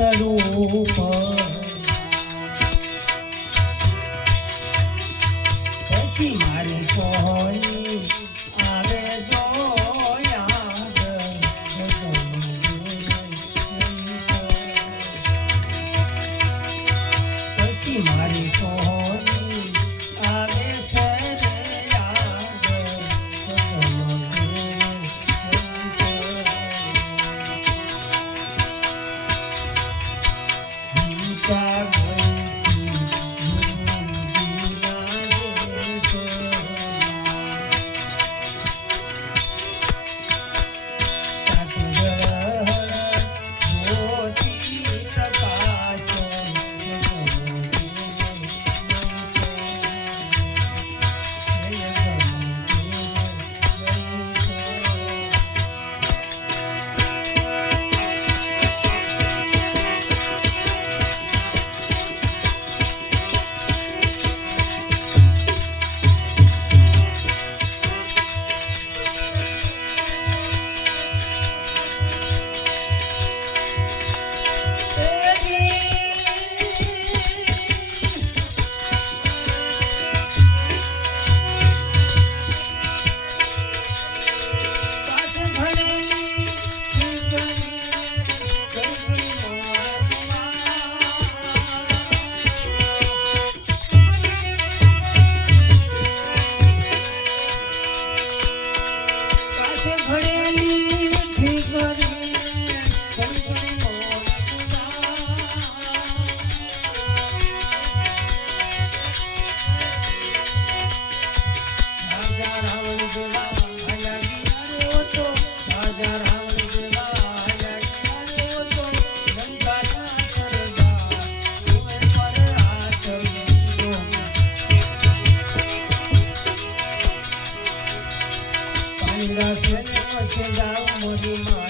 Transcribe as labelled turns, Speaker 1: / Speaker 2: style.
Speaker 1: Serupa. I'm que da un morimar.